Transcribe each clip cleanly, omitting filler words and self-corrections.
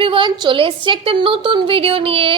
Everyone, চলে এসেছি একটা নতুন ভিডিও নিয়ে।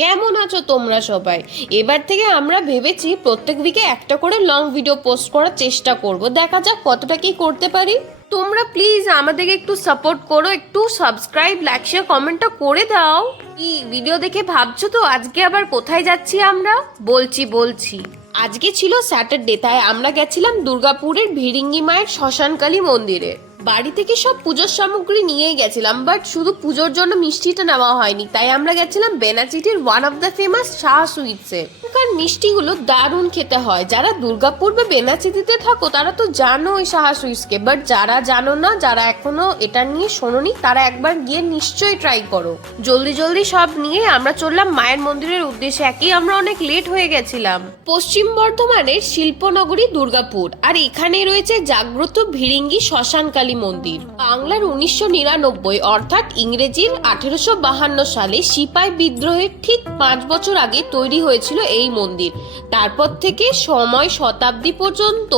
কেমন আছো তোমরা সবাই? এবার থেকে আমরা ভেবেছি প্রত্যেক উইকে একটা করে লং ভিডিও পোস্ট করার চেষ্টা করব। দেখা যাক কতটা কি করতে পারি। তোমরা প্লিজ আমাদেরকে একটু সাপোর্ট করো, একটু সাবস্ক্রাইব, লাইক, শেয়ার, কমেন্টটা করে দাও। কি ভিডিও দেখে ভাবছো তো আজকে আবার কোথায় যাচ্ছি আমরা? বলছি আজকে ছিল স্যাটারডে, তাই আমরা গেছিলাম দুর্গাপুরের ভিড়িঙ্গি মায়ের শ্মশানকালী মন্দিরে। বাড়ি থেকে সব পুজোর সামগ্রী নিয়ে গেছিলাম, বাট শুধু পুজোর জন্য মিষ্টিটা নেওয়া হয়নি, তাই আমরা গেছিলাম বেনাচিটির one of the famous Shah সুইটসে। ওখানকার মিষ্টিগুলো দারুণ খেতে হয়। যারা দুর্গাপুর বা বেনাচিটিতে থাকো তারা তো জানো ওই শাহ সুইটসকে, বাট যারা জানো না, যারা এখনো এটা নিয়ে শোনোনি, তারা একবার গিয়ে নিশ্চয়ই ট্রাই করো। জলদি সব নিয়ে আমরা চললাম মায়ের মন্দিরের উদ্দেশ্যে। একই আমরা অনেক লেট হয়ে গেছিলাম। পশ্চিম বর্ধমানের শিল্পনগরী দুর্গাপুর, আর এখানে রয়েছে জাগ্রত ভিড়িঙ্গি শ্মশানকালী মন্দির। বাংলার 1999 অর্থাৎ ইংরেজির 1852 সালে সিপাই বিদ্রোহের ঠিক 5 বছর আগে তৈরি হয়েছিল এই মন্দির। তারপর থেকে সময় শতাব্দী পর্যন্ত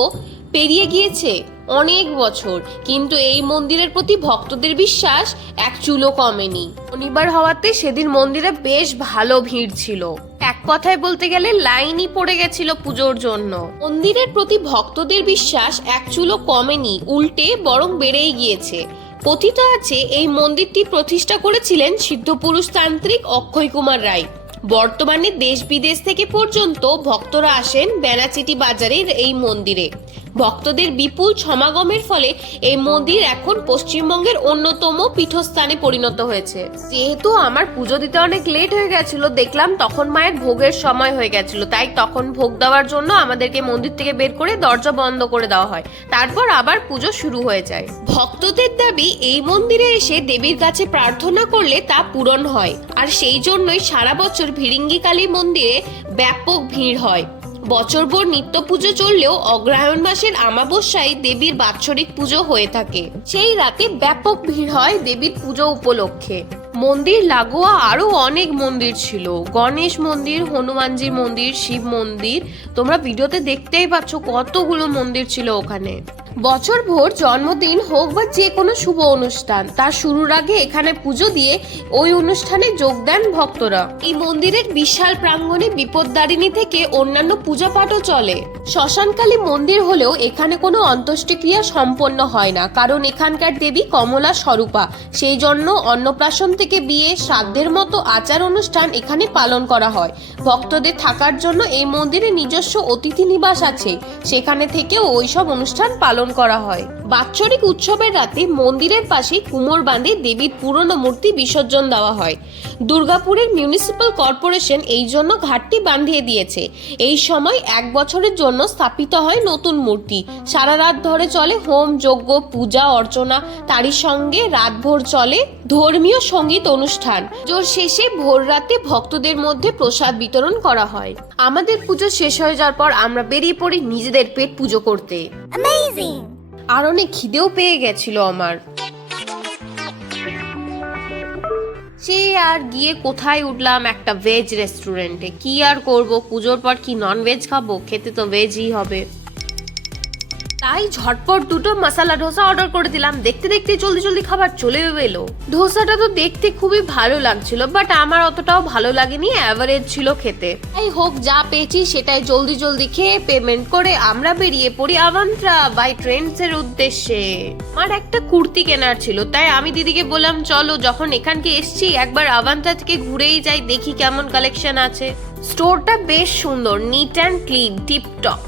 পেরিয়ে গিয়েছে অনেক বছর, কিন্তু এই মন্দিরের প্রতি ভক্তদের বিশ্বাস এক চুলো কমেনি। শনিবার হওয়াতে সেদিন মন্দিরে বেশ ভালো ভিড় ছিল। এক কথায় বলতে গেলে লাইনই পড়ে গেছিল পুজোর জন্য। মন্দিরের প্রতি ভক্তদের বিশ্বাস এক চুলো কমেনি, উল্টে বরং বেড়েই গিয়েছে। কথিত আছে এই মন্দিরটি প্রতিষ্ঠা করেছিলেন সিদ্ধপুরুষ তান্ত্রিক অক্ষয় কুমার রায়। বর্তমানে দেশ বিদেশ থেকে পর্যন্ত ভক্তরা আসেন বেনাচিটি বাজারের এই মন্দিরে। ভক্তদের বিপুল সমাগমের ফলে এই মন্দির এখন পশ্চিমবঙ্গের অন্যতম পীঠস্থানে পরিণত হয়েছে। যেহেতু আমার পুজো দিতে অনেক লেট হয়ে গেছিল, দেখলাম তখন মায়ের ভোগের সময় হয়ে গেছিল, তাই তখন ভোগ দেওয়ার জন্য আমাদেরকে মন্দির থেকে বের করে দরজা বন্ধ করে দেওয়া হয়। তারপর আবার পুজো শুরু হয়ে যায়। ভক্তদের দাবি এই মন্দিরে এসে দেবীর কাছে প্রার্থনা করলে তা পূরণ হয়, আর সেই জন্যই সারা বছর ভিড়িঙ্গি কালী মন্দিরে ব্যাপক ভিড় হয়। বছরভর নিত্য পুজো চললেও অগ্রহায়ণ মাসের আমাবস্যায় দেবীর বাৎসরিক পুজো হয়ে থাকে। সেই রাতে ব্যাপক ভিড় হয় দেবীর পুজো উপলক্ষে। মন্দির লাগোয়া আরো অনেক মন্দির ছিল, গণেশ মন্দির, হনুমানজি মন্দির, শিব মন্দির। তোমরা ভিডিওতে দেখতেই পাচ্ছ কতগুলো মন্দির ছিল ওখানে। বছর ভোর জন্মদিন হোক বা যে কোনো শুভ অনুষ্ঠান, তার শুরুর আগে এখানে পুজো দিয়ে ওই অনুষ্ঠানে যোগ দেন ভক্তরা। এই মন্দিরের বিশাল প্রাঙ্গণে বিপদদারিণী থেকে অন্যান্য পূজা পাঠও চলে। শ্মশানকালী মন্দির হলেও এখানে কোনো অন্ত্যেষ্টিক্রিয়া সম্পন্ন হয় না, কারণ এখানকার দেবী কমলা স্বরূপা। সেই জন্য অন্নপ্রাশন থেকে বিয়ে, শ্রাদ্ধের মতো আচার অনুষ্ঠান এখানে পালন করা হয়। ভক্তদের থাকার জন্য এই মন্দিরে নিজস্ব অতিথি নিবাস আছে, সেখানে থেকেও ওইসব অনুষ্ঠান পালন করা হয়। বাৎসরিক উৎসবের রাতে মন্দিরের পাশে কুমোর বাঁধে দেবীর পুরনো মূর্তি বিসর্জন দেওয়া হয়। দুর্গাপুরের মিউনিসিপাল কর্পোরেশন এই জন্য ঘাটটি বাঁধিয়ে দিয়েছে। এই সময় 1 বছরের জন্য স্থাপিত হয় নতুন মূর্তি। সারা রাত ধরে চলে হোম, যজ্ঞ, পূজা অর্চনা। তারই সঙ্গে রাতভর চলে ধর্মীয় সঙ্গীত অনুষ্ঠান। জোর শেষে ভোর রাতে ভক্তদের মধ্যে প্রসাদ বিতরণ করা হয়। আমাদের পুজো শেষ হয়ে যাওয়ার পর আমরা বেরিয়ে পড়ি নিজেদের পেট পুজো করতে। আর অনেক খিদেও পেয়ে গেছিল আমার। সে আর গিয়ে কোথায় উঠলাম, একটা ভেজ রেস্টুরেন্টে। কি আর করব, পুজোর পর কি নন ভেজ খাবো? খেতে তো ভেজই হবে। তাই ঝটপট 2টো মশলা ডোসা অর্ডার করে দিলাম। দেখতে দেখতে জলদি খাবার চলেও এলো। ডোসাটা তো দেখতে খুবই ভালো লাগছিল, বাট আমার অতটাও ভালো লাগেনি, অ্যাভারেজ ছিল খেতে। এই হোক, যা পেয়েছি সেটাই জলদি খেয়ে পেমেন্ট করে আমরা বেরিয়ে পড়ি আভান্ত্রা বাই ট্রেন্ডস এর উদ্দেশ্যে। আমার একটা কুর্তি কেনার ছিল, তাই আমি দিদিকে বললাম চলো, যখন এখানকে এসছি একবার আভান্ত্রা থেকে ঘুরেই যাই, দেখি কেমন কালেকশন আছে। স্টোরটা বেশ সুন্দর, নিট অ্যান্ড ক্লিন, টিপটপ।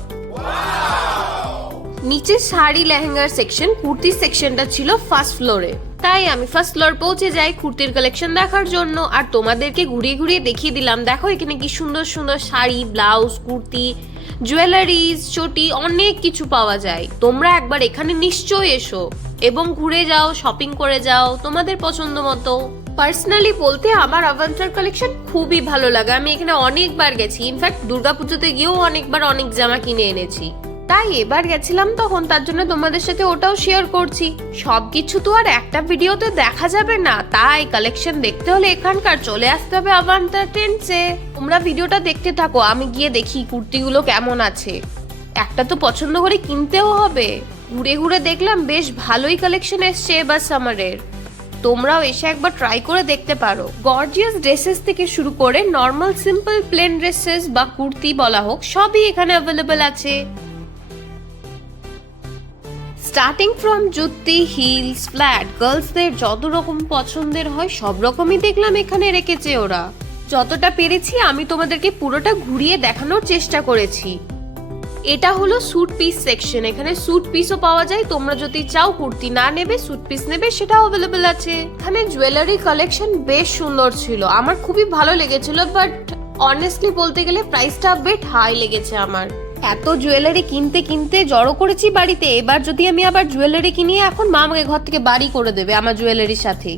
নিচে শাড়ি লেহেঙ্গার সেকশন, কুর্তির সেকশনটা ছিল ফার্স্ট ফ্লোরে। তাই আমি ফার্স্ট ফ্লোর পৌঁছে যাই কুর্তির কালেকশন দেখার জন্য, আর তোমাদেরকে ঘুরিয়ে দেখিয়ে দিলাম। দেখো এখানে কি সুন্দর শাড়ি, ব্লাউজ, কুর্তি, জুয়েলারিজ, চটি, অনেক কিছু পাওয়া যায়। তোমরা একবার এখানে নিশ্চয়ই এসো এবং ঘুরে যাও, শপিং করে যাও তোমাদের পছন্দ মতো। পার্সোনালি বলতে আমার আভান্ত্রার কালেকশন খুবই ভালো লাগে। আমি এখানে অনেকবার গেছি, ইনফ্যাক্ট দুর্গাপুজোতে গিয়েও অনেকবার অনেক জামা কিনে এনেছি। তাই এবার গেছিলাম তখন, তার জন্য তোমাদের সাথে ওটাও শেয়ার করছি। সবকিছু তো আর একটা ভিডিওতে দেখা যাবে না, তাই কালেকশন দেখতে হলে এখানকার চলে আসতে হবে আভান্ত্রা ট্রেন্ডসে। তোমরা ভিডিওটা দেখতে থাকো, আমি গিয়ে দেখি কুর্তিগুলো কেমন আছে। একটা তো পছন্দ করে কিনতেও হবে। ঘুরে দেখলাম বেশ ভালোই কালেকশন এসছে এবার সামারের। তোমরাও এসে একবার ট্রাই করে দেখতে পারো। গর্জিয়াস ড্রেসেস থেকে শুরু করে নর্মাল সিম্পল প্লেন ড্রেসেস বা কুর্তি বলা হোক, সবই এখানে অ্যাভেলেবেল আছে। স্টার্টিং ফ্রম জুতি, হিলস, ফ্ল্যাট, গার্লসদের যত রকম পছন্দের হয় সব রকমই দেখলাম এখানে রেখেছে ওরা। যতটা পেরেছি আমি তোমাদেরকে পুরোটা ঘুরিয়ে দেখানোর চেষ্টা করেছি। এটা হলো স্যুট পিস সেকশন, এখানে স্যুট পিসও পাওয়া যায়। তোমরা যদি চাও কুর্তি না নেবে, স্যুট পিস নেবে, সেটাও অ্যাভেলেবেল আছে। এখানে জুয়েলারি কালেকশন বেশ সুন্দর ছিল, আমার খুবই ভালো লেগেছিল, বাট অনেস্টলি বলতে গেলে প্রাইসটা বেট হাই লেগেছে আমার। এত জুয়েলারি কিনতে কিনতে জড়ো করেছি বাড়িতে, এবার যদি আমি আবার জুয়েলারি কিনি এখন মা আমাকে ঘর থেকে বাড়ি করে দেবে আমার জুয়েলারির সাথে।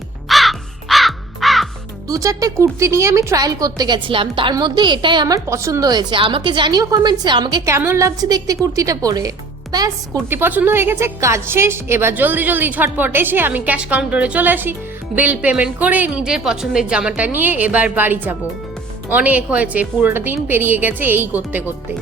দু চারটে কুর্তি নিয়ে আমি ট্রায়াল করতে গেছিলাম, তার মধ্যে এটাই আমার পছন্দ হয়েছে। আমাকে জানিও কমেন্টসে আমাকে কেমন লাগছে দেখতে কুর্তিটা পরে। ব্যাস, কুর্তি পছন্দ হয়ে গেছে, কাজ শেষ। এবার জলদি জলদি ঝটপট এসে আমি ক্যাশ কাউন্টারে চলে আসি, বিল পেমেন্ট করে নিজের পছন্দের জামাটা নিয়ে এবার বাড়ি যাব। অনেক হয়েছে, পুরোটা দিন পেরিয়ে গেছে এই করতে করতে।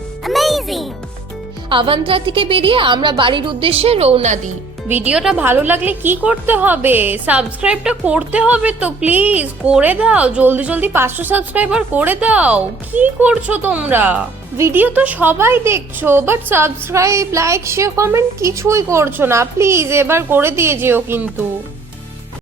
আভান্ত্রা থেকে বেরিয়ে আমরা বাড়ির উদ্দেশ্যে রওনা দিই। ভিডিওটা ভালো লাগলে কি করতে হবে? সাবস্ক্রাইবটা করতে হবে তো, প্লিজ করে দাও, জলদি জলদি 500 সাবস্ক্রাইবার করে দাও। কি করছো তোমরা? ভিডিও তো সবাই দেখছো, but subscribe, like, share, comment কিছুই করছো না। প্লিজ এবার করে দিয়ে যেও কিন্তু।